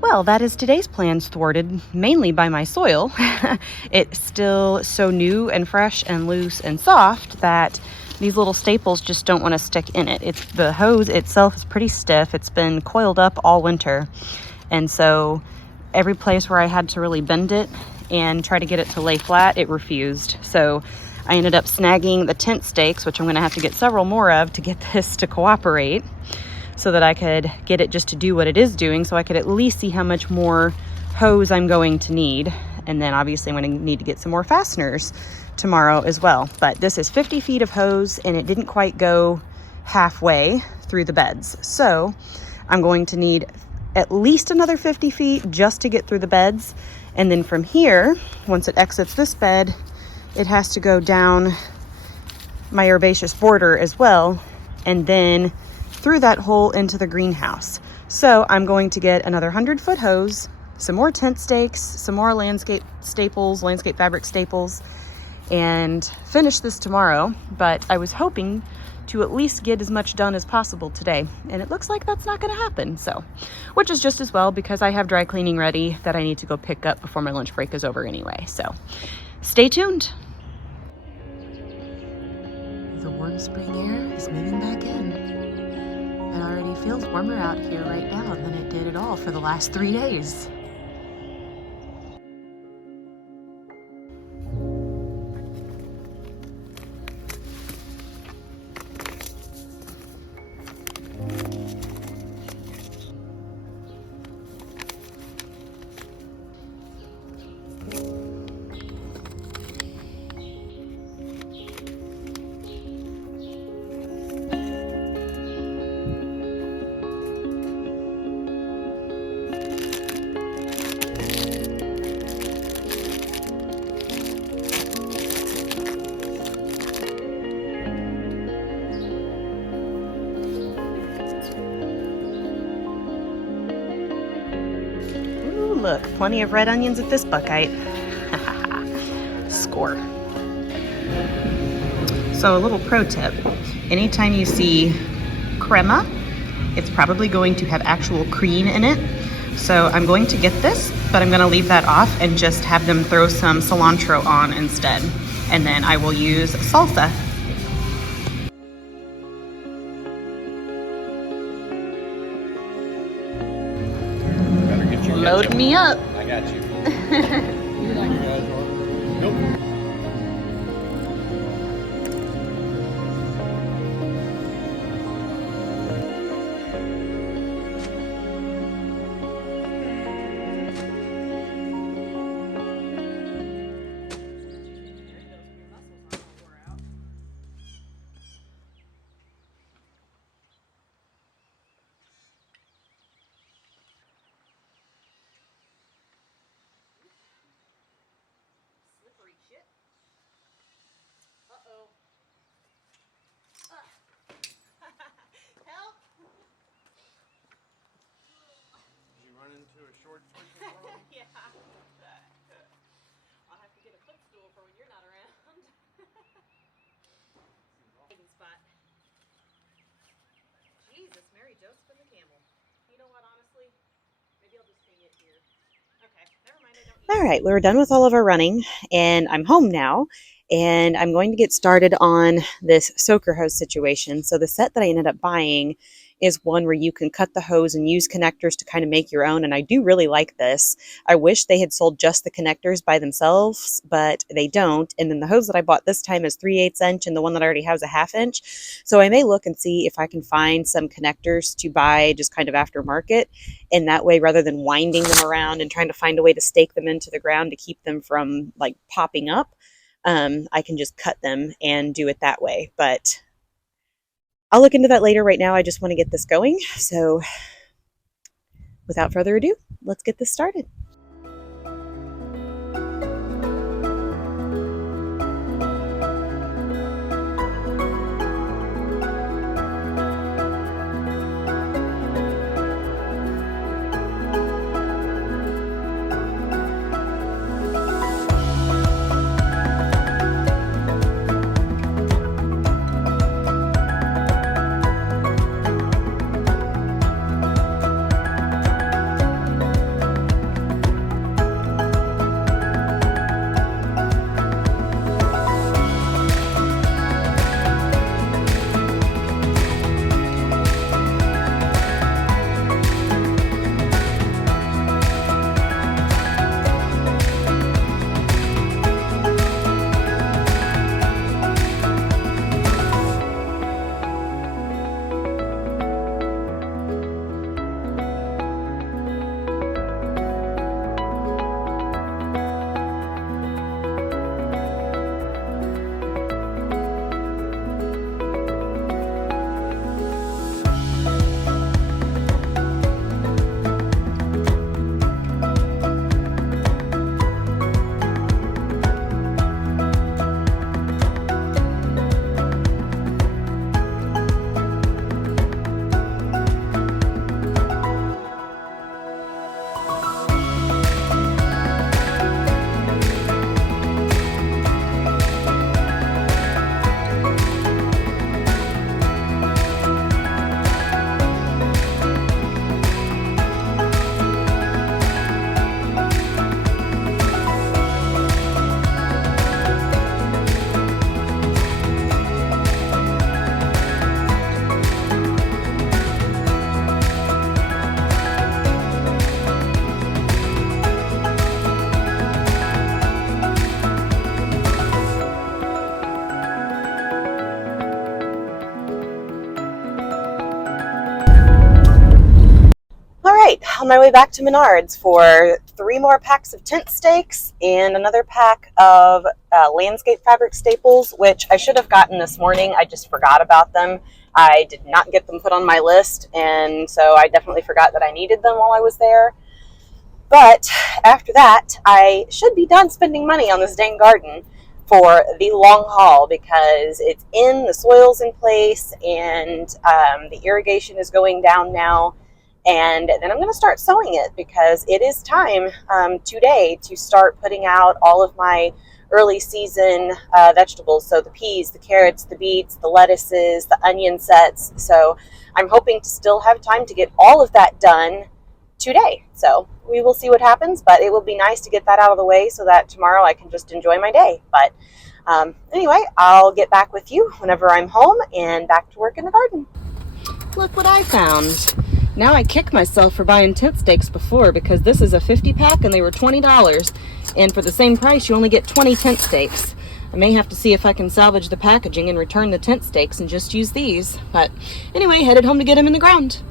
Well, that is today's plans thwarted mainly by my soil. It's still so new and fresh and loose and soft that these little staples just don't want to stick in it. The hose itself is pretty stiff. It's been coiled up all winter. And so every place where I had to really bend it and try to get it to lay flat, it refused. So I ended up snagging the tent stakes, which I'm going to have to get several more of to get this to cooperate, so that I could get it just to do what it is doing, so I could at least see how much more hose I'm going to need. And then obviously I'm going to need to get some more fasteners tomorrow as well. But this is 50 feet of hose and it didn't quite go halfway through the beds. So I'm going to need at least another 50 feet just to get through the beds. And then from here, once it exits this bed, it has to go down my herbaceous border as well, and then through that hole into the greenhouse. So I'm going to get another 100-foot hose, some more tent stakes, some more landscape fabric staples, and finish this tomorrow. But I was hoping to at least get as much done as possible today, and it looks like that's not going to happen. So, which is just as well, because I have dry cleaning ready that I need to go pick up before my lunch break is over anyway. So stay tuned. The warm spring air is moving back in. It already feels warmer out here right now than it did at all for the last 3 days. Look, plenty of red onions at this buckite. Score. So a little pro tip, anytime you see crema, it's probably going to have actual cream in it. So I'm going to get this, but I'm going to leave that off and just have them throw some cilantro on instead. And then I will use salsa. Load me up. I got you. You guys are? Nope. Uh-oh. Help! Did you run into a short switch? Yeah. I'll have to get a footstool for when you're not around. Hiding spot. Jesus, Mary Joseph and the camel. You know what, honestly? Maybe I'll just hang it here. Okay, never mind, I don't need it. All right, we're done with all of our running, and I'm home now. And I'm going to get started on this soaker hose situation. So the set that I ended up buying is one where you can cut the hose and use connectors to kind of make your own. And I do really like this. I wish they had sold just the connectors by themselves, but they don't. And then the hose that I bought this time is 3/8 inch, and the one that I already have is a 1/2 inch. So I may look and see if I can find some connectors to buy just kind of aftermarket. And that way, rather than winding them around and trying to find a way to stake them into the ground to keep them from like popping up, I can just cut them and do it that way. But I'll look into that later. Right now, I just want to get this going. So without further ado, let's get this started. right, on my way back to Menards for 3 more packs of tent stakes and another pack of landscape fabric staples, which I should have gotten this morning. I just forgot about them. I did not get them put on my list, and so I definitely forgot that I needed them while I was there. But after that, I should be done spending money on this dang garden for the long haul, because it's in, the soil's in place, and the irrigation is going down now. And then I'm going to start sowing it, because it is time today to start putting out all of my early season vegetables. So the peas, the carrots, the beets, the lettuces, the onion sets. So I'm hoping to still have time to get all of that done today. So we will see what happens, but it will be nice to get that out of the way so that tomorrow I can just enjoy my day. But anyway, I'll get back with you whenever I'm home and back to work in the garden. Look what I found. Now I kick myself for buying tent stakes before, because this is a 50 pack and they were $20. And for the same price, you only get 20 tent stakes. I may have to see if I can salvage the packaging and return the tent stakes and just use these. But anyway, headed home to get them in the ground.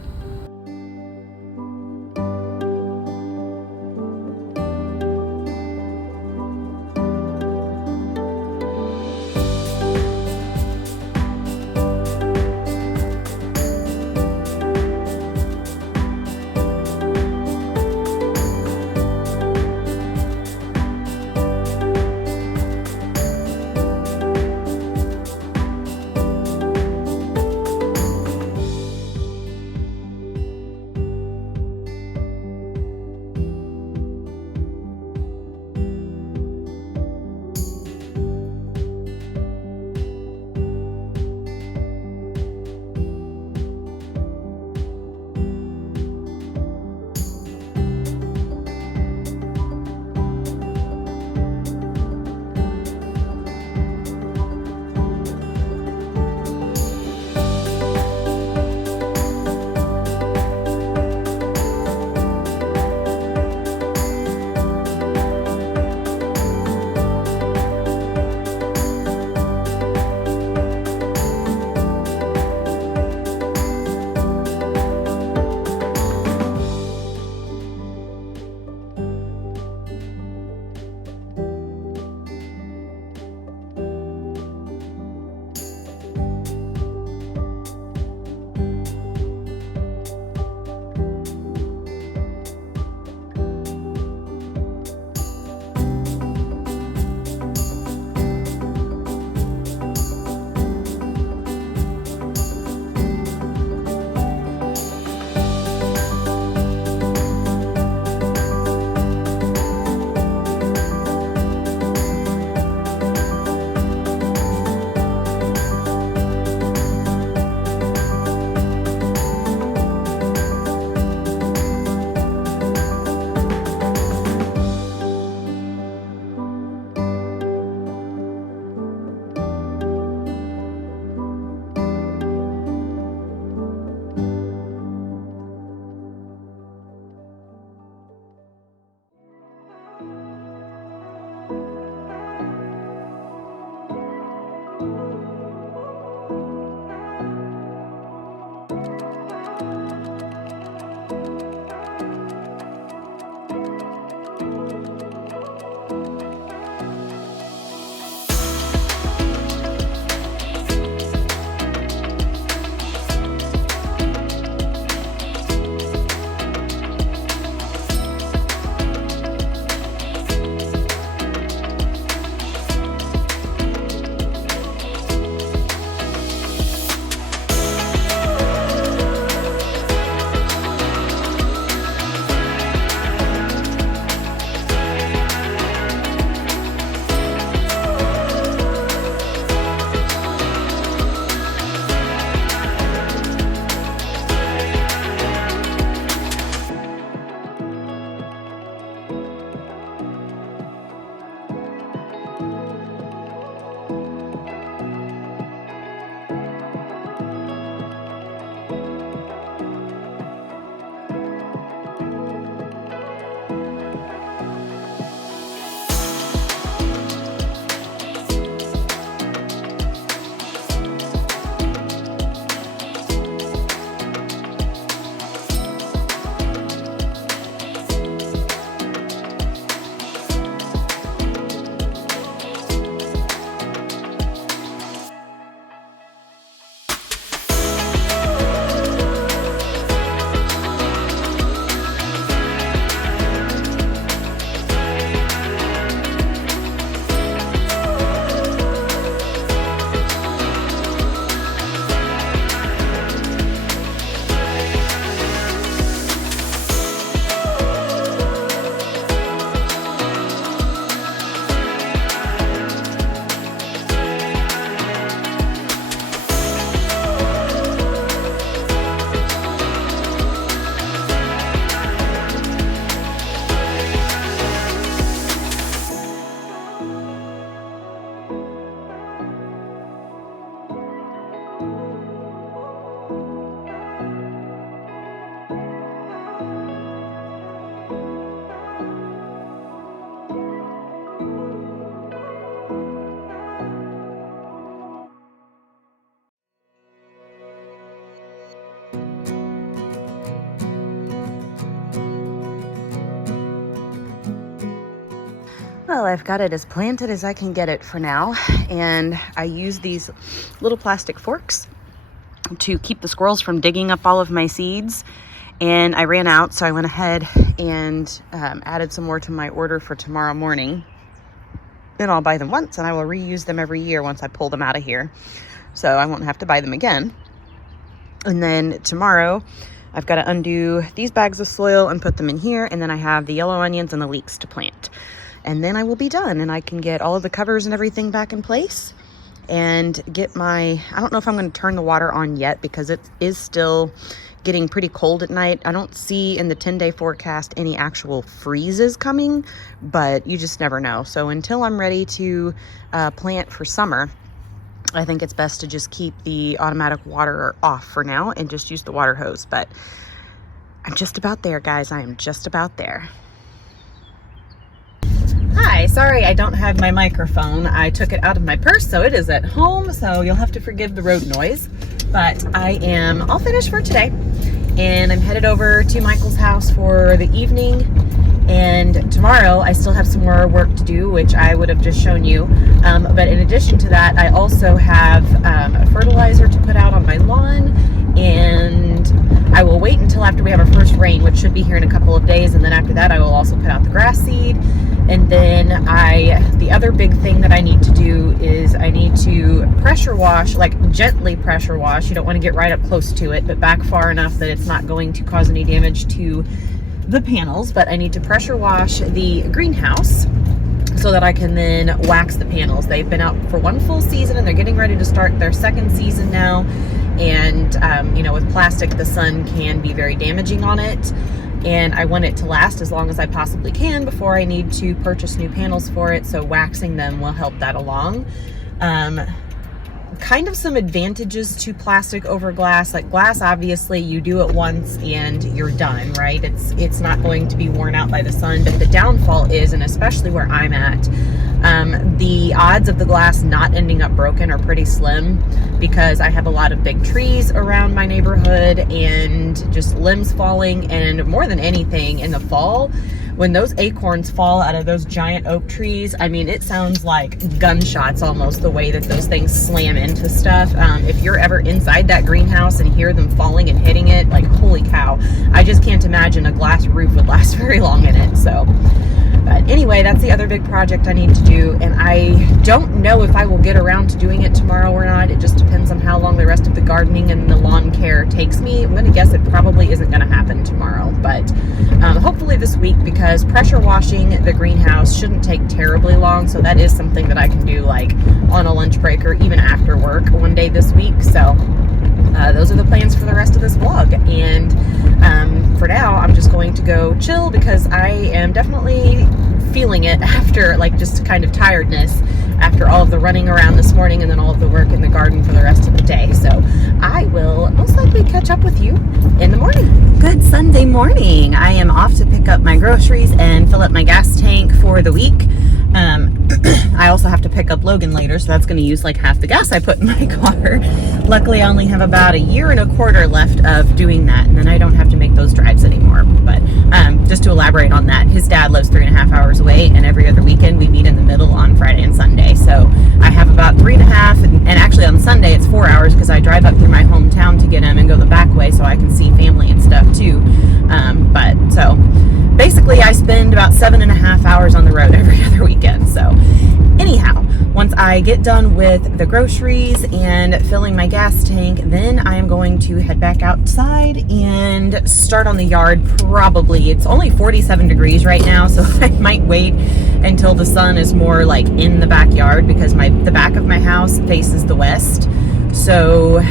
Well, I've got it as planted as I can get it for now, and I use these little plastic forks to keep the squirrels from digging up all of my seeds. And I ran out, so I went ahead and added some more to my order for tomorrow morning. Then I'll buy them once, and I will reuse them every year once I pull them out of here, so I won't have to buy them again. And then tomorrow I've got to undo these bags of soil and put them in here, and then I have the yellow onions and the leeks to plant. And then I will be done, and I can get all of the covers and everything back in place and get my, I don't know if I'm going to turn the water on yet because it is still getting pretty cold at night. I don't see in the 10-day forecast any actual freezes coming, but you just never know. So until I'm ready to plant for summer, I think it's best to just keep the automatic water off for now and just use the water hose. But I'm just about there, guys. I am just about there. Hi, sorry I don't have my microphone. I took it out of my purse, so it is at home, so you'll have to forgive the road noise. But I am all finished for today, and I'm headed over to Michael's house for the evening. And tomorrow I still have some more work to do, which I would have just shown you. But in addition to that, I also have a fertilizer to put out on my lawn, and I will wait until after we have our first rain, which should be here in a couple of days. And then after that, I will also put out the grass seed. And then the other big thing that I need to do is I need to pressure wash, like gently pressure wash. You don't want to get right up close to it, but back far enough that it's not going to cause any damage to the panels. But I need to pressure wash the greenhouse so that I can then wax the panels. They've been out for one full season and they're getting ready to start their second season now. And, you know, with plastic, the sun can be very damaging on it. And I want it to last as long as I possibly can before I need to purchase new panels for it. So waxing them will help that along. Kind of some advantages to plastic over glass. Like glass, obviously you do it once and you're done, right? It's not going to be worn out by the sun, but the downfall is, and especially where I'm at, the odds of the glass not ending up broken are pretty slim because I have a lot of big trees around my neighborhood and just limbs falling. And more than anything, in the fall, when those acorns fall out of those giant oak trees, I mean, it sounds like gunshots almost, the way that those things slam into stuff. If you're ever inside that greenhouse and hear them falling and hitting it, like, holy cow. I just can't imagine a glass roof would last very long in it. So, but anyway, that's the other big project I need to do. And I don't know if I will get around to doing it tomorrow or not. It just depends on how long the rest of the gardening and the lawn care takes me. I'm going to guess it probably isn't going to happen tomorrow, but hopefully this week, because pressure washing the greenhouse shouldn't take terribly long. So that is something that I can do like on a lunch break or even after work one day this week. So those are the plans for the rest of this vlog. And for now, I'm just going to go chill because I am definitely feeling it after, like, just kind of tiredness after all of the running around this morning and then all of the work in the garden for the rest of the day. So I will most likely catch up with you in the morning. Good Sunday morning. I am off to pick up my groceries and fill up my gas tank for the week. I also have to pick up Logan later, so that's going to use like half the gas I put in my car. Luckily, I only have about a year and a quarter left of doing that, and then I don't have to make those drives anymore. But just to elaborate on that, his dad lives 3.5 hours away, and every other weekend we meet in the middle on Friday and Sunday. So I have about 3.5, and actually on Sunday it's 4 hours because I drive up through my hometown to get him and go the back way so I can see family and stuff too. But so basically I spend about 7.5 hours on the road every other weekend. So anyhow, once I get done with the groceries and filling my gas tank, then I am going to head back outside and start on the yard. Probably, it's only 47 degrees right now, so I might wait until the sun is more like in the backyard because the back of my house faces the west. So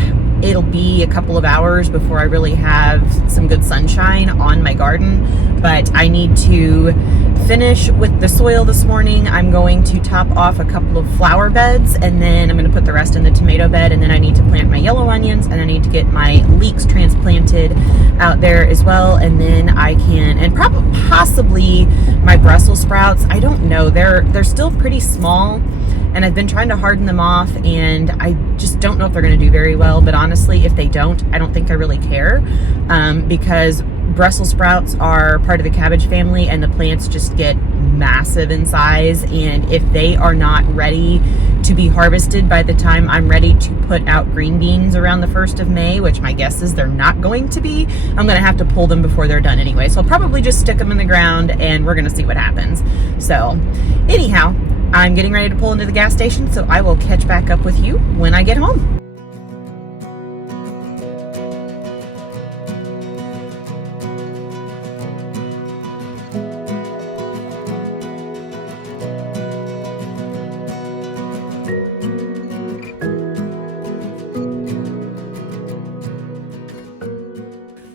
it'll be a couple of hours before I really have some good sunshine on my garden. But I need to finish with the soil this morning. I'm going to top off a couple of flower beds, and then I'm going to put the rest in the tomato bed, and then I need to plant my yellow onions, and I need to get my leeks transplanted out there as well. And then I can, and possibly my Brussels sprouts. I don't know, they're still pretty small, and I've been trying to harden them off, and I just don't know if they're going to do very well. But honestly, if they don't, I don't think I really care, because Brussels sprouts are part of the cabbage family, and the plants just get massive in size, and if they are not ready to be harvested by the time I'm ready to put out green beans around the 1st of May, which my guess is they're not going to be, I'm gonna have to pull them before they're done anyway. So I'll probably just stick them in the ground and we're gonna see what happens. So anyhow, I'm getting ready to pull into the gas station, so I will catch back up with you when I get home.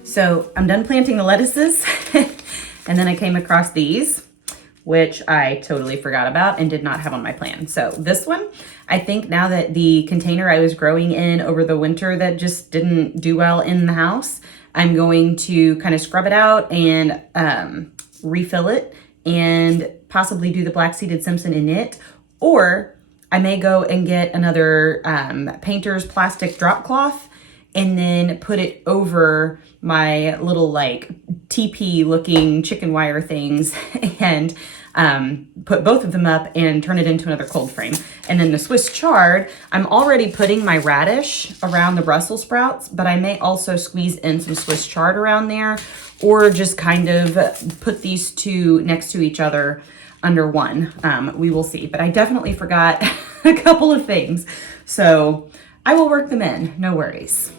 So I'm done planting the lettuces and then I came across these, which I totally forgot about and did not have on my plan. So this one, I think now that the container I was growing in over the winter that just didn't do well in the house, I'm going to kind of scrub it out and refill it and possibly do the black-seeded Simpson in it. Or I may go and get another painter's plastic drop cloth and then put it over my little like teepee looking chicken wire things and put both of them up and turn it into another cold frame. And then the Swiss chard, I'm already putting my radish around the Brussels sprouts, but I may also squeeze in some Swiss chard around there, or just kind of put these two next to each other under one. We will see, but I definitely forgot a couple of things. So I will work them in, no worries.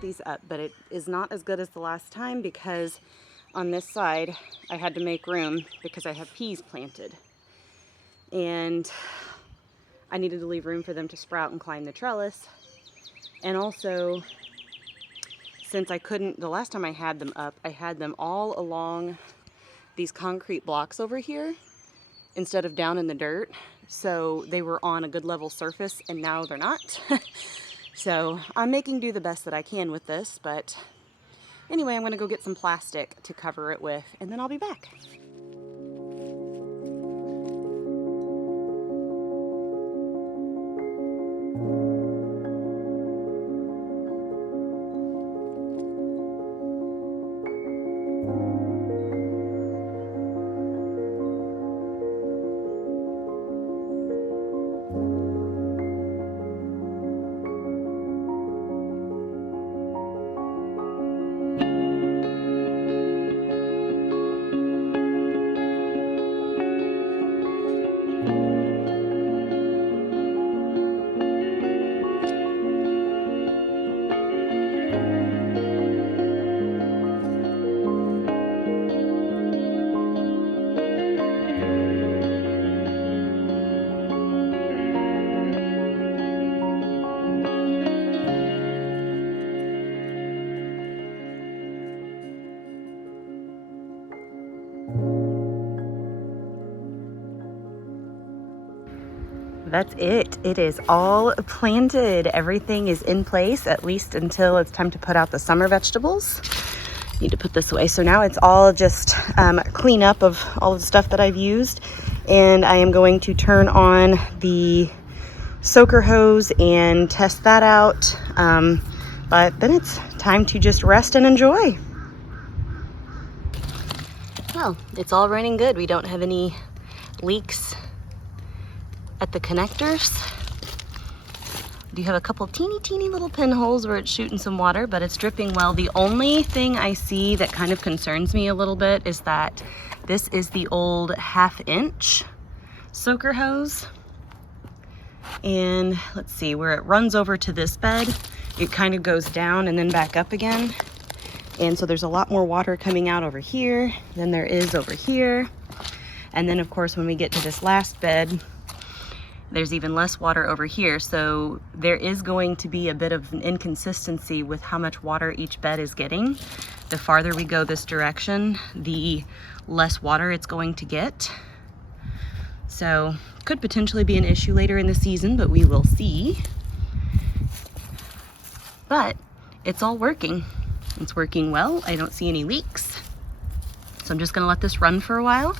These up, but it is not as good as the last time because on this side I had to make room because I have peas planted and I needed to leave room for them to sprout and climb the trellis. And also, since I couldn't, the last time I had them up, I had them all along these concrete blocks over here instead of down in the dirt, so they were on a good level surface, and now they're not. So I'm making do the best that I can with this, but anyway, I'm gonna go get some plastic to cover it with, and then I'll be back. That's it. It is all planted. Everything is in place, at least until it's time to put out the summer vegetables. Need to put this away. So now it's all just clean up of all the stuff that I've used. And I am going to turn on the soaker hose and test that out. But then it's time to just rest and enjoy. Well, it's all running good. We don't have any leaks at the connectors. Do have a couple teeny little pinholes where it's shooting some water, but it's dripping well. The only thing I see that kind of concerns me a little bit is that this is the old 1/2 inch soaker hose. And let's see, where it runs over to this bed, it kind of goes down and then back up again. And so there's a lot more water coming out over here than there is over here. And then of course, when we get to this last bed, there's even less water over here. So there is going to be a bit of an inconsistency with how much water each bed is getting. The farther we go this direction, the less water it's going to get. So could potentially be an issue later in the season, but we will see. But it's all working. It's working well. I don't see any leaks. So I'm just gonna let this run for a while.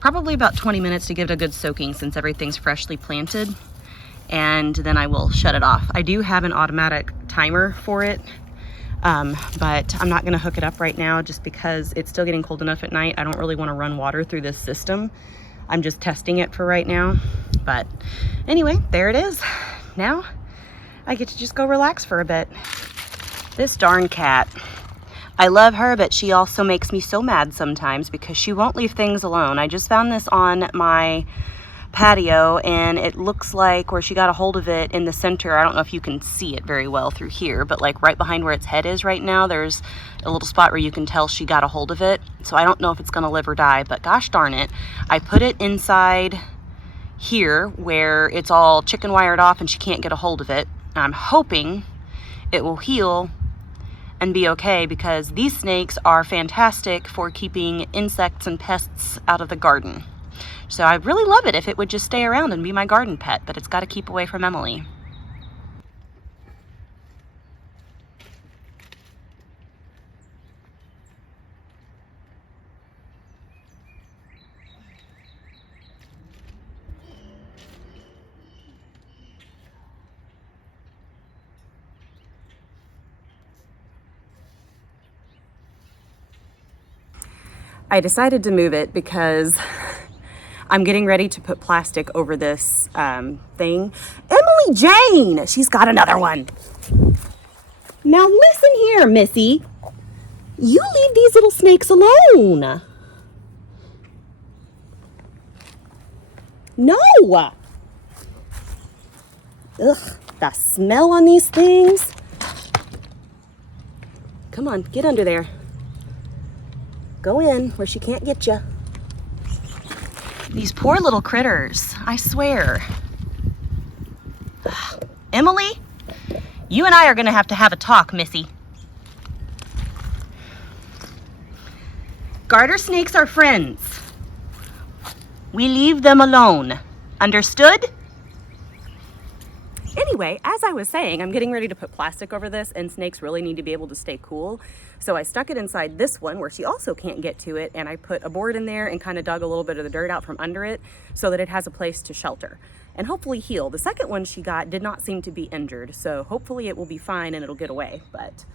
Probably about 20 minutes to give it a good soaking since everything's freshly planted. And then I will shut it off. I do have an automatic timer for it, but I'm not gonna hook it up right now just because it's still getting cold enough at night. I don't really wanna run water through this system. I'm just testing it for right now. But anyway, there it is. Now I get to just go relax for a bit. This darn cat. I love her, but she also makes me so mad sometimes because she won't leave things alone. I just found this on my patio and it looks like where she got a hold of it in the center. I don't know if you can see it very well through here, but like right behind where its head is right now, there's a little spot where you can tell she got a hold of it. So I don't know if it's gonna live or die, but gosh darn it. I put it inside here where it's all chicken wired off and she can't get a hold of it. I'm hoping it will heal and be okay because these snakes are fantastic for keeping insects and pests out of the garden. So I really love it if it would just stay around and be my garden pet, but it's got to keep away from Emily. I decided to move it because I'm getting ready to put plastic over this thing. Emily Jane, she's got another one. Now listen here, Missy. You leave these little snakes alone. No. Ugh, the smell on these things. Come on, get under there. Go in where she can't get you. These poor little critters, I swear. Emily, you and I are gonna have to have a talk, Missy. Garter snakes are friends. We leave them alone. Understood? Anyway, as I was saying, I'm getting ready to put plastic over this and snakes really need to be able to stay cool. So I stuck it inside this one where she also can't get to it, and I put a board in there and kind of dug a little bit of the dirt out from under it so that it has a place to shelter and hopefully heal. The second one she got did not seem to be injured, so hopefully it will be fine and it'll get away. But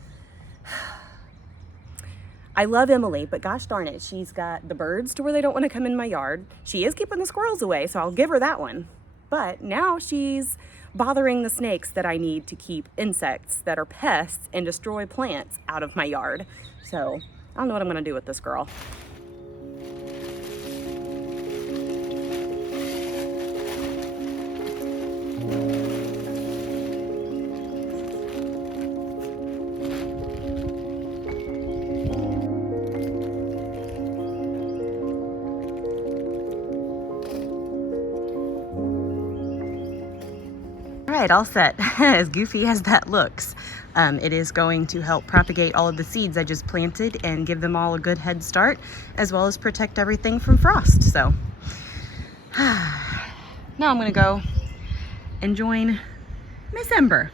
I love Emily, but gosh darn it, she's got the birds to where they don't want to come in my yard. She is keeping the squirrels away, so I'll give her that one. But now she's bothering the snakes that I need to keep insects that are pests and destroy plants out of my yard. So I don't know what I'm gonna do with this girl. All right, all set. As goofy as that looks, it is going to help propagate all of the seeds I just planted and give them all a good head start, as well as protect everything from frost. So now I'm gonna go and join Miss Ember.